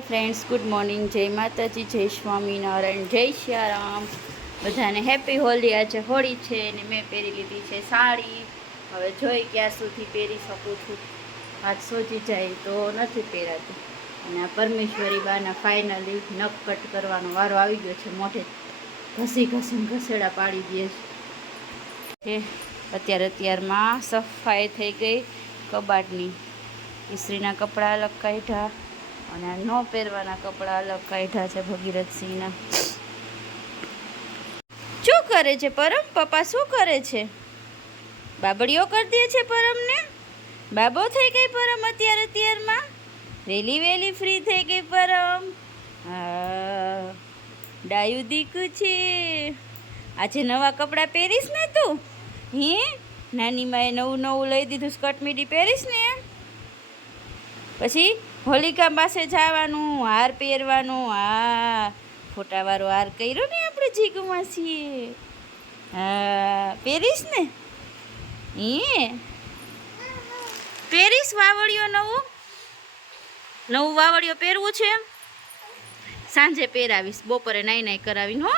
Friends good morning જય માતાજી, જય સ્વામિનારાયણ, જય સિયારામ બધાને હેપી હોલી આજે હોળી છે અને મેં પહેરી લીધી છે સાડી. હવે જોઈ ક્યાં સુધી પહેરી શકું છું. હાથ સોજી જાય તો નથી પહેરાતી. અને આ પરમેશ્વરી બાના ફાઇનલી નખ કટ કરવાનો વારો આવી ગયો છે મોઢે. ઘસી ઘસીને ઘસેડા પાડી દે છે. અત્યારે અત્યારમાં સફાઈ થઈ ગઈ કબાટની. ઇસ્ત્રીના કપડાં કાઢ્યા અને આ ન પહેરવાના કપડાં અલગ કાઢ્યા છે ભગીરથસિંહના. શું કરે છે પરમ? પપ્પા શું કરે છે? બાબડીઓ કરી દે છે પરમને? બાબો થઈ ગઈ પરમ અત્યારે અત્યારમાં વેલી વેલી ફ્રી થઈ ગઈ પરમ. ડાયું દીકું છે. આજે નવા કપડાં પહેરીશ ને તું? હે? નાની માએ નવું નવું લઈ દીધું, સ્કર્ટ મીડી પહેરીશ ને? પછી હોલિકા પાસે જવાનું, હાર પહેરવાનું હા ફોટાવાળો હાર કર્યો ને આપણે જીગમાં છીએ હા, પહેરીશ ને? હે પહેરીશ વાવડિયો નવું? નવું વાવડિયો પહેરવું છે સાંજે પહેરાવીશ, બપોરે નાઈ નાઈ કરાવીને હો.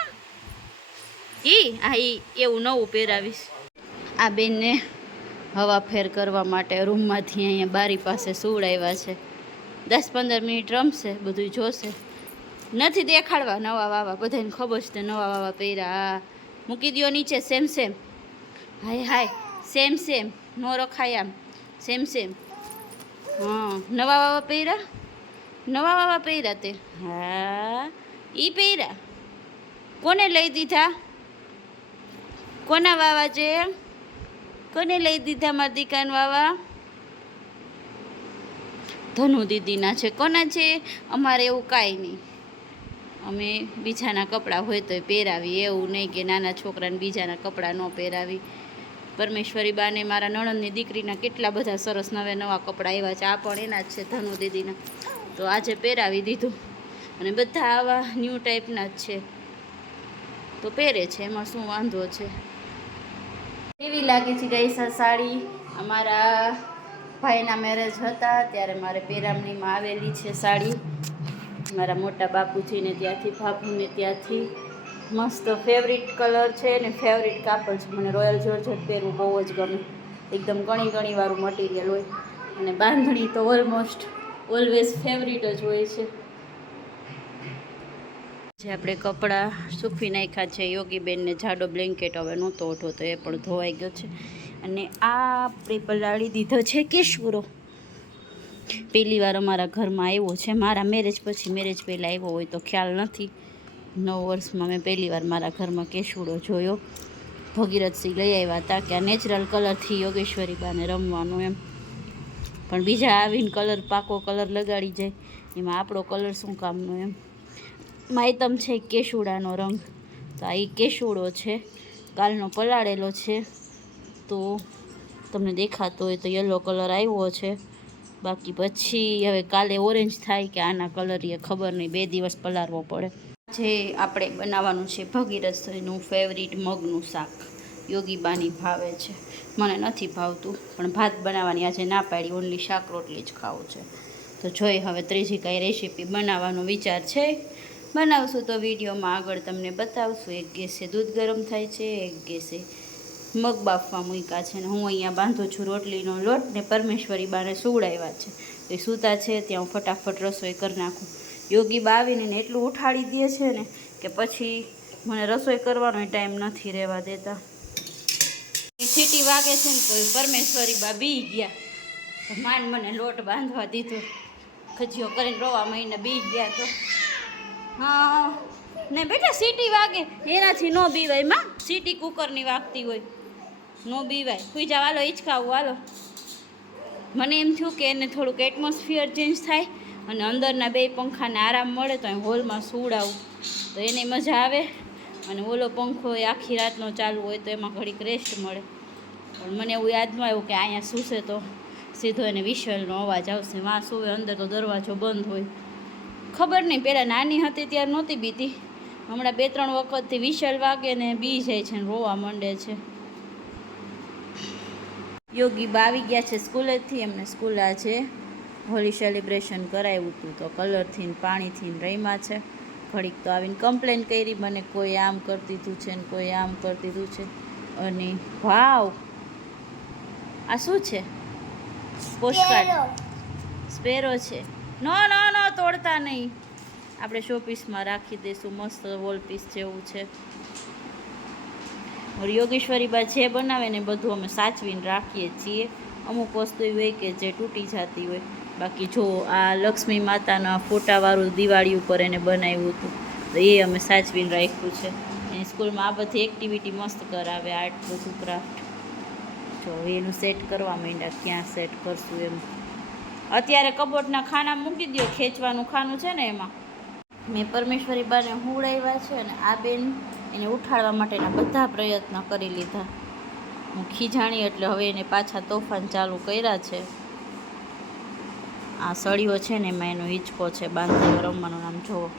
ઈ? હા, ઈ, એવું નવું પહેરાવીશ. આ બેનને હવા ફેર કરવા માટે રૂમમાંથી અહીંયા બારી પાસે સુવડાવ્યા છે. દસ પંદર મિનિટ રમશે બધું જોશે. નથી દેખાડવા નવા વાવા બધાને ખબર છે નવા વાવા પહેર્યા. મૂકી દો નીચે same same hi hi same same નો રખાય આમ. સેમ સેમ હા, નવા વાવા પહેર્યા? નવા વાવા પહેર્યા તે? હા, ઈ પહેર્યા? કોને લઈ દીધા? કોના વાવા છે? કોને લઈ દીધા મારા દીકાન વાવા? ધનુ દીદીના છે. કોના છે? અમારે એવું કાંઈ નહીં. અમે બીજાના કપડાં હોય તોય પહેરાવી એવું નહીં કે નાના છોકરાને બીજાના કપડાં ન પહેરાવી. પરમેશ્વરી બાને મારા નણંદની દીકરીના કેટલા બધા સરસ નવે નવા કપડાં આવ્યા છે. આ પણ એના જ છે ધનુ દીદીના. તો આજે પહેરાવી દીધું. અને બધા આવા ન્યૂ ટાઈપના જ છે. તો પહેરે છે. એમાં શું વાંધો છે? કેવી લાગે છે ગઈ સાડી અમારા ભાઈના મેરેજ હતા, ત્યારે મારે પેરામણીમાં આવેલી છે સાડી. મારા મોટા બાપુજીને ત્યાંથી, ભાભુને ત્યાંથી. મસ્ત ફેવરિટ કલર છે ને ફેવરિટ કાપડ છે. મને રોયલ જોર્જટ પહેરવું બહુ જ ગમે. એકદમ ઘણી ઘણી વાળું મટીરિયલ હોય. અને બાંધણી તો ઓલમોસ્ટ ઓલવેઝ ફેવરિટ જ હોય છે. જે આપણે કપડાં સૂકવી નાખ્યા છે, યોગીબેનને જાડો બ્લેન્કેટ હવે નહોતો ઓઢો તો એ પણ ધોવાઈ ગયો છે. અને આ આપણે પલાળી દીધો છે કેશવરો. પહેલી વાર અમારા ઘરમાં આવ્યો છે. મારા મેરેજ પછી મેરેજ પહેલાં આવ્યો હોય તો ખ્યાલ નથી. નવ વર્ષમાં મેં પહેલી વાર મારા ઘરમાં કેશવડો જોયો. ભગીરથસિંહ લઈ આવ્યા હતા કે આ નેચરલ કલરથી યોગેશ્વરી બાને રમવાનું એમ. પણ બીજા આવીને કલર પાકો કલર લગાડી જાય. એમાં આપણો કલર શું કામનો એમ. માયતમ છે કેશુડાનો રંગ. તો આ એ કેશુડો છે. કાલનો પલાળેલો છે. તો તમને દેખાતો હોય તો યલો કલર આવ્યો છે. બાકી પછી હવે કાલે ઓરેન્જ થાય કે આના કલર એ ખબર નહીં, બે દિવસ પલાળવો પડે. જે આપણે બનાવવાનું છે ભગીરથનું ફેવરિટ મગનું શાક. યોગીબાની ભાવે છે. મને નથી ભાવતું, પણ ભાત બનાવવાની આજે ના પાડી ઓનલી શાક રોટલી જ ખાવું છે. તો જોઈ હવે ત્રીજી કાંઈ રેસીપી બનાવવાનો વિચાર છે. બનાવશું તો વિડીયોમાં આગળ તમને બતાવશું. એક ગેસે દૂધ ગરમ થાય છે, એક ગેસે મગ બાફવા મૂક્યા છે ને હું અહીંયા બાંધું છું રોટલીનો લોટ ને પરમેશ્વરી બાને સુવડાવ્યા છે. એ સૂતા છે, ત્યાં હું ફટાફટ રસોઈ કરી નાખું. યોગી બા આવીને એને એટલું ઉઠાડી દે છે ને કે પછી મને રસોઈ કરવાનો ટાઈમ નથી રહેવા દેતા. સીટી વાગે છે ને તો પરમેશ્વરી બા બી ગયા. માન મને લોટ બાંધવા દીધો. ખજીઓ કરીને રોવા મહિને બી ગયા તો. હા, ને બેટા સીટી વાગે, એનાથી ન બીવાય. માં સીટી કુકરની વાગતી હોય. નો બીવાય. સુઈ જાવ હાલો હિંચકાવું હાલો. મને એમ થયું કે એને થોડુંક એટમોસ્ફિયર ચેન્જ થાય અને અંદરના બે પંખાને આરામ મળે તો હોલમાં સુવડાવું. તો એને મજા આવે. અને ઓલો પંખો એ આખી રાતનો ચાલુ હોય તો એમાં ઘડીક રેસ્ટ મળે. પણ મને એવું યાદમાં આવ્યું કે અહીંયા સૂશે તો સીધો એને વિશ્વલનો અવાજ આવશે. વાં સુવે, અંદર તો દરવાજો બંધ હોય. ખબર નહીં પહેલાં નાની હતી, ત્યારે નહોતી બીતી. હમણાં બે ત્રણ વખતથી વિશાલ વાગે ને બી જાય છે ને રોવા માંડે છે. યોગી બાવી ગયા છે સ્કૂલેથી એમને સ્કૂલ આજે હોળી સેલિબ્રેશન કરાવ્યું હતું તો કલરથી ને પાણીથી ને રમ્યા છે. ઘડીક તો આવીને કમ્પ્લેન કરી મને કોઈ આમ કરી દીધું છે ને કોઈ આમ કરી દીધું છે. અને ભાવ આ શું છે? Postcard sparrow. છે. નો નો નો તોડતા નહીં. આપણે શોપીસમાં રાખી દઈશું મસ્ત વોલ પીસ જેવું છે. યોગેશ્વરી બા જે બનાવે ને બધું અમે સાચવીને રાખીએ છીએ. અમુક વસ્તુ એવી હોય કે જે તૂટી જતી હોય. બાકી જો આ લક્ષ્મી માતાના ફોટાવાળું દિવાળી ઉપર એને બનાવ્યું હતું, તો એ અમે સાચવીને રાખ્યું છે. એ સ્કૂલમાં આ બધી એક્ટિવિટી મસ્ત કરાવે આર્ટ બધું ક્રાફ્ટ જો એનું સેટ કરવા માંડ્યા, ક્યાં સેટ કરશું એમ. અત્યારે કબોટના ખાના મૂકી દો ખેંચવાનું ખાનું છે ને એમાં. મેં પરમેશ્વરી બાને હુવડાવ્યા છે અને આ બેન એને ઉઠાડવા માટેના બધા પ્રયત્ન કરી લીધા. હું ખીજાણી એટલે હવે એને પાછા તોફાન ચાલુ કર્યા છે. આ સળીઓ છે ને એમાં એનો હિંચકો છે બાંધેલો રમવાનું નામ જોવો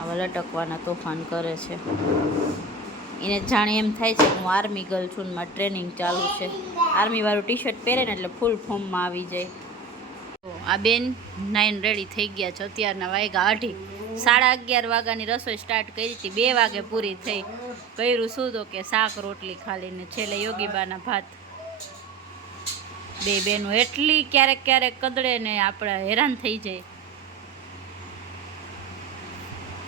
આવા લટકવાના તોફાન કરે છે. એને જાણે એમ થાય છે હું આર્મી ગર્લ છું મારી ટ્રેનિંગ ચાલુ છે. આર્મીવાળું ટી શર્ટ પહેરે ને એટલે ફૂલ ફોર્મમાં આવી જાય. તો આ બેન નાઇન રેડી થઈ ગયા છે. અત્યારના વાયગા અઢી સાડા અગિયાર વાગ્યાની રસોઈ સ્ટાર્ટ કરી હતી. બે વાગે પૂરી થઈ. કર્યું શું તો કે શાક, રોટલી ખાલી ને છેલ્લે યોગીબાના ભાત. બે બેનો એટલી ક્યારેક ક્યારેક કદડે ને આપણે હેરાન થઈ જાય.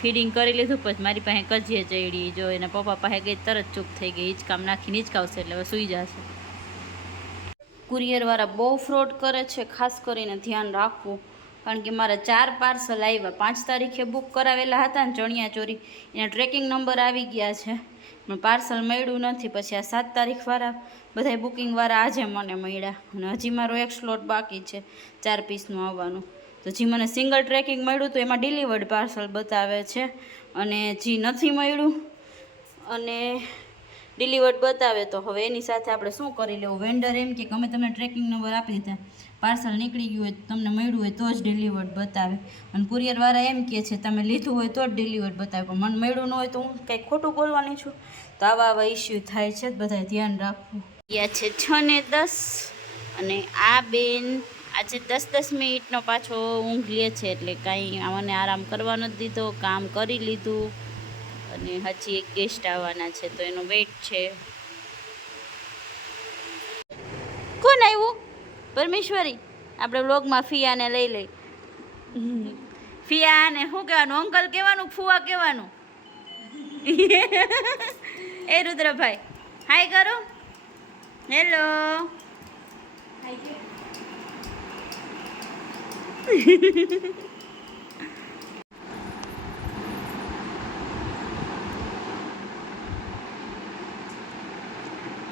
ફીડિંગ કરી લીધું, પછી મારી પાસે કજીએ ચડી જો, એના પપ્પા પાસે ગઈ તરત ચૂપ થઈ ગઈ. હિંચકામ નાખીને હિંચકાવશે એટલે હવે સૂઈ જશે. કુરિયરવાળા બહુ ફ્રોડ કરે છે, ખાસ કરીને ધ્યાન રાખવું. કારણ કે મારા ચાર પાર્સલ આવ્યા પાંચ તારીખે બુક કરાવેલા હતા ને ચણિયા ચોરી. એના ટ્રેકિંગ નંબર આવી ગયા છે. પાર્સલ મળ્યું નથી. પછી આ સાત તારીખવાળા બધા બુકિંગવાળા આજે મને મળ્યા. અને હજી મારો એક સ્લોટ બાકી છે, ચાર પીસનું આવવાનું. તો જે મને સિંગલ ટ્રેકિંગ મળ્યું તો એમાં ડિલિવર્ડ પાર્સલ બતાવે છે. અને જે નથી મળ્યું, અને ડિલિવર્ડ બતાવે તો હવે એની સાથે આપણે શું કરી લેવું? વેન્ડર એમ કે અમે તમને ટ્રેકિંગ નંબર આપી દીધા. પાર્સલ નીકળી ગયું હોય, તમને મળ્યું હોય તો જ ડિલિવર્ડ બતાવે. અને કુરિયરવાળા એમ કહે છે, તમે લીધું હોય તો જ ડિલિવર્ડ બતાવે. પણ મને મળ્યું ન હોય તો હું કંઈક ખોટું બોલવાની છું. તો આવા આવા ઇસ્યુ થાય છે બધાએ ધ્યાન રાખવું. યા છે છ ને દસ અને આ બેન આજે દસ દસ મિનિટનો પાછો ઊંઘ લે છે એટલે કાંઈ મને આરામ કરવા નથી દીધો, કામ કરી લીધું. અને હજી એક ગેસ્ટ આવવાના છે, તો એનો વેઇટ છે. કોણ આવ્યું? પરમેશ્વરી. આપણે વ્લોગમાં ફિયાને લઈ લઈ. ફિયાને શું કહેવાનું? અંકલ કહેવાનું, ફુવા કહેવાનું? એ રુદ્રભાઈ. હાય કરો? હેલો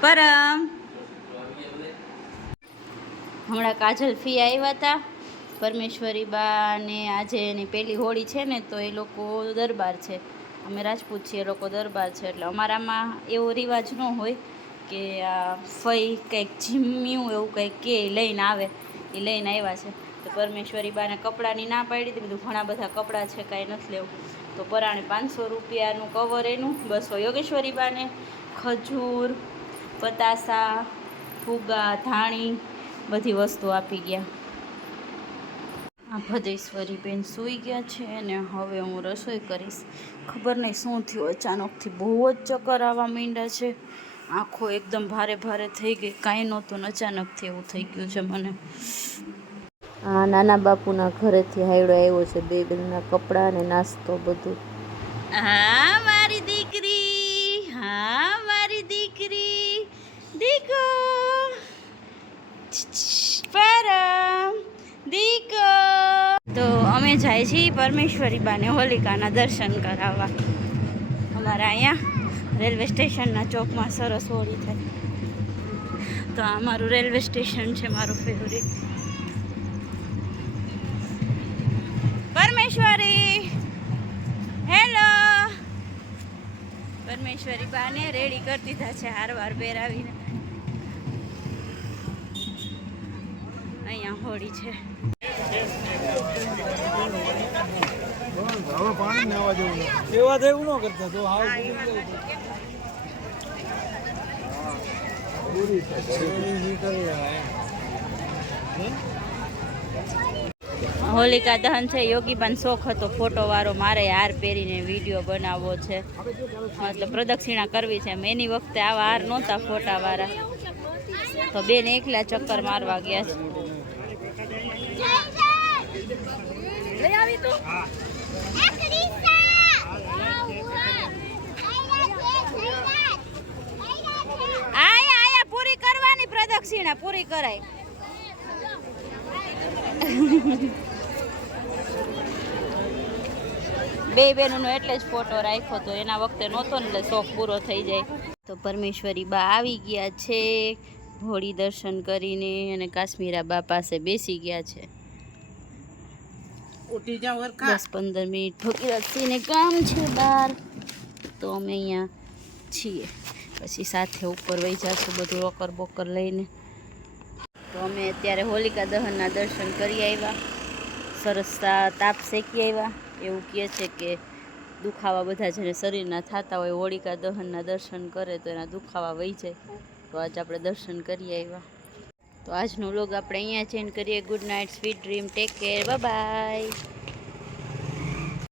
પરમ હમણાં કાજલ ફી આવ્યા હતા પરમેશ્વરી બા ને આજે એની પહેલી હોળી છે ને, તો એ લોકો દરબાર છે. અમે રાજપૂત છીએ, એ લોકો દરબાર છે. એટલે અમારામાં એવો રિવાજ ન હોય કે આ ફઈ કંઈક જીમ્યું, એવું કંઈક કે લઈને આવે. એ લઈને આવ્યા છે. તો પરમેશ્વરી બાને કપડાની ના પાડી હતી બધું ઘણા બધા કપડાં છે, કાંઈ નથી લેવું. તો પરાણે પાંચસો રૂપિયાનું કવર એનું. બસો યોગેશ્વરી બાને ખજૂર પતાસા ફુગા, ધાણી બધી વસ્તુ આપી ગયા. આ ભદેશ્વરીબેન સૂઈ ગયા છે અને હવે હું રસોઈ કરીશ. ખબર નહીં શું થયું, અચાનકથી બહુ જ ચક્કર આવવા માંડ્યા છે. આંખો એકદમ ભારે ભારે થઈ ગઈ, કાંઈ નહોતું અચાનકથી એવું થઈ ગયું છે મને. આ નાના બાપુના ઘરેથી હાયડો આવ્યો છે બે બેનના કપડાં અને નાસ્તો બધું. હા? પરમ દીકો. તો અમે જાય છીએ પરમેશ્વરી બાને હોલિકાના દર્શન કરાવવા. અમારા અહીંયા રેલવે સ્ટેશનના ચોકમાં સરસ હોળી થાય. તો આ મારું રેલવે સ્ટેશન છે મારું ફેવરિટ પરમેશ્વરી, હેલો. પરમેશ્વરી બાને રેડી કરી દીધા છે હારવાર પહેરાવીને અહીંયા હોળી છે હવે પાણી નાવા જેવું એવા તો ન કરતા તો હાવ પૂરી થાય. પૂરી કરી લેવાય. હમ? હોલિકા દહન છે યોગીબાન શોખ હતો ફોટો વાળો મારે હાર પહેરીને વીડિયો બનાવવો છે મતલબ પ્રદક્ષિણા કરવી છે એની વખતે આવા હાર નહોતા ફોટા વાળા તો બેન એકલા ચક્કર મારવા ગયા છે આયા આયા પૂરી કરવાની પ્રદક્ષિણા પૂરી કરાય. બે બહેનોનો એટલે જ ફોટો રાખ્યો તો એના વખતે નહોતો ને એટલે શોખ પૂરો થઈ જાય. તો પરમેશ્વરી બા આવી ગયા છે હોળી દર્શન કરીને અને કાશ્મીરા બા પાસે બેસી ગયા છે. દસ પંદર મિનિટ ભગીરથસિંહને કામ છે બહાર. તો અમે અહીંયા છીએ. પછી સાથે ઉપર વહી જશું બધું રોકર બોકર લઈને. તો અમે અત્યારે હોલિકા દહનના દર્શન કરી આવ્યા. સરસ તાપ શેકી આવ્યા. એવું કહે છે કે દુખાવા બધા જેને શરીરના થતા હોય, હોલિકા દહનના દર્શન કરે તો એના દુખાવા વહી જાય. તો આજ આપણે દર્શન કરી આવ્યા. તો આજનો લોગ આપણે અહીંયા જઈને કરીએ. Good night sweet dream take care bye